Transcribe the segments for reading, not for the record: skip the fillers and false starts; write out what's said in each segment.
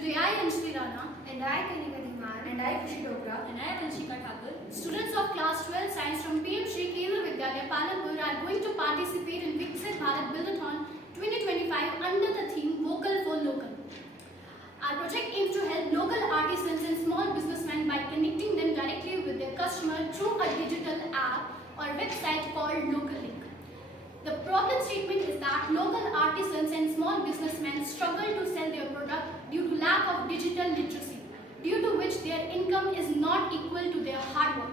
Today I, Anjali Rana, And I, Kanika Dhiman. And I, Khushi Tokra. And I, Vanshika Thakur. students of class 12 science from PM Shri Kendra Vidyalaya Palanpur are going to participate in Viksit Bharat Buildathon 2025 under the theme Vocal for Local. Our project aims to help local artisans and small businessmen by connecting them directly with their customer through a digital app or website called LocalLink. The problem statement is that local artisans and small businessmen struggle to sell their product due to lack of digital literacy, due to which their income is not equal to their hard work.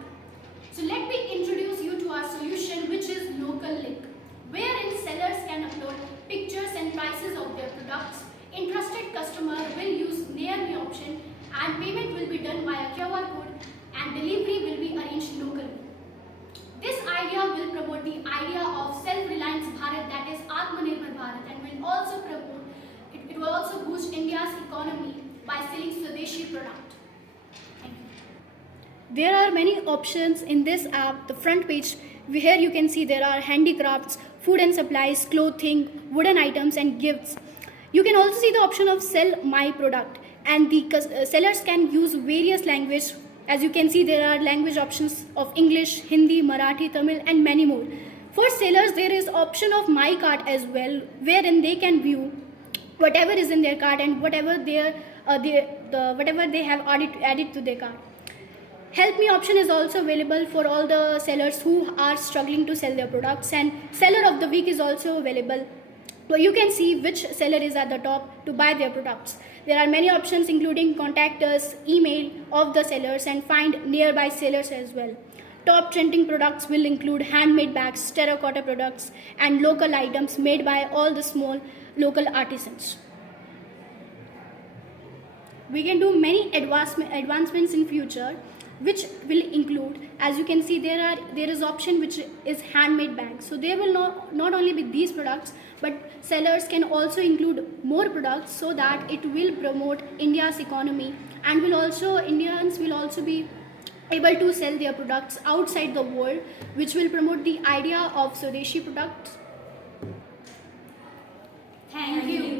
So let me introduce you to our solution, which is LocalLink, wherein sellers can upload pictures and prices of their products. Interested customer will use Near Me option and payment will be done via QR code and delivery will be arranged locally. This idea will promote the idea of self-reliance Bharat, that is Atmanirbhar Bharat, and will also promote, it will also boost India's economy by selling Swadeshi product. Thank you. There are many options in this app. The front page, here you can see there are handicrafts, food and supplies, clothing, wooden items and gifts. You can also see the option of sell my product, and the sellers can use various languages. As you can see, there are language options of English, Hindi, Marathi, Tamil and many more. For sellers, there is option of my cart as well, wherein they can view whatever is in their cart and whatever whatever they have added to their cart. Help me option is also available for all the sellers who are struggling to sell their products, and seller of the week is also available. So you can see which seller is at the top to buy their products. There are many options including contact us, email of the sellers and find nearby sellers as well. Top trending products will include handmade bags, terracotta products and local items made by all the small local artisans. We can do many advancements in future, which will include, as you can see, there is option which is handmade bags. So there will not only be these products, but sellers can also include more products so that it will promote India's economy, and Indians will also be able to sell their products outside the world, which will promote the idea of Swadeshi products. Thank you.